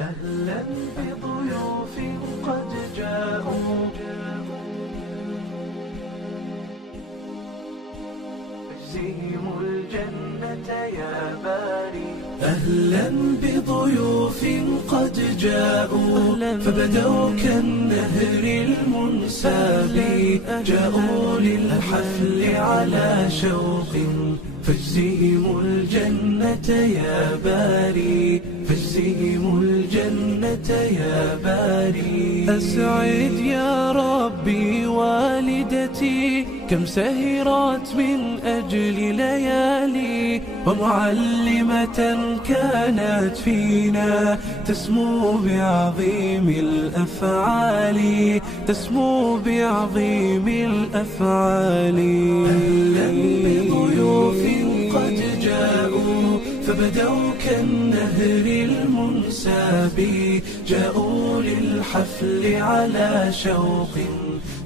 أهلا بضيوف قد جاءوا اجزهم الجنة يا باري. أهلا بضيوف قد جاءوا فبدوا كالنهر المنساب، جاءوا للحفل على شوق فاجزهم الجنة يا باري، فاجزهم الجنة يا باري. أسعد يا ربي والدتي كم سهرت من أجل ليالي، ومعلمة كانت فينا تسمو بعظيم الأفعال، تسمو بعظيم الأفعال. أهلا بضيوف قد جاءوا فبدوا كالنهر المنساب، جاءوا للحفل على شوق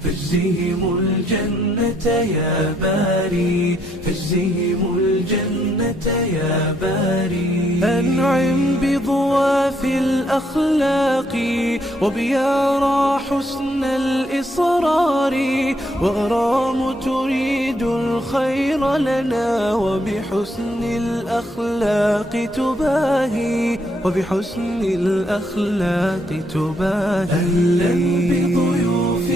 فاجزهم الجنة يا باري، فاجزهم الجنة يا باري. أنعم بضواف الأخلاق وبيارى حسن الإصرار، وغرام تريد الخير لنا وبحسن الأخلاق تباهي، وبحسن الأخلاق تباهي. أهلا بضيوف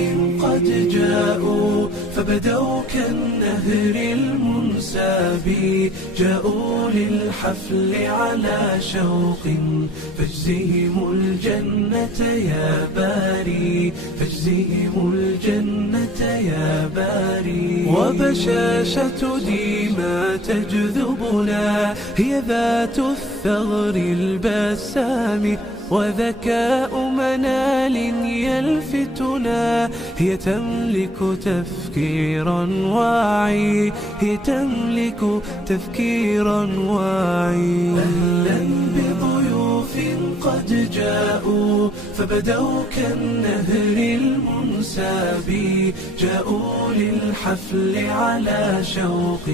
قد جاءوا فبدوا كالنهر المنساب، جاءوا للحفل على شوق فاجزهم الجنة يا باري، فاجزهم الجنة يا باري. وبشاشة ديما تجذبنا هي ذات الثغر البسام، وذكاء منال يلفتنا هي تملك تفكيرا واعي، هي تملك تفكيرا واعي. أهلا بضيوف قد جاءوا فبدوا كالنهر المنساب، جاءوا للحفل على شوق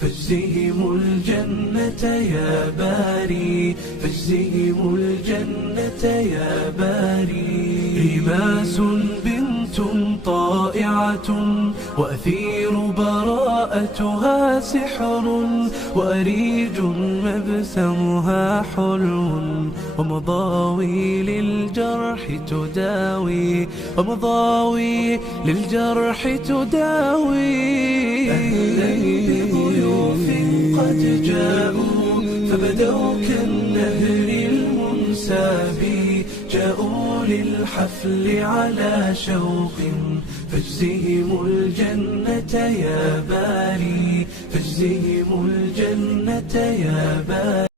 فاجزهم الجنة يا باري، فاجزهم الجنة يا باري. رماس بنت طائعة وأثير براءتها سحر، وأريج مبسمها حلو، ومضاوي للجرح تداوي، ومضاوي للجرح تداوي. أهلا بضيوف قد جاءوا فبدوا كالنهر المنساب، جاءوا للحفل على شوق فاجزهم الجنة يا باري، فاجزهم الجنة يا باري.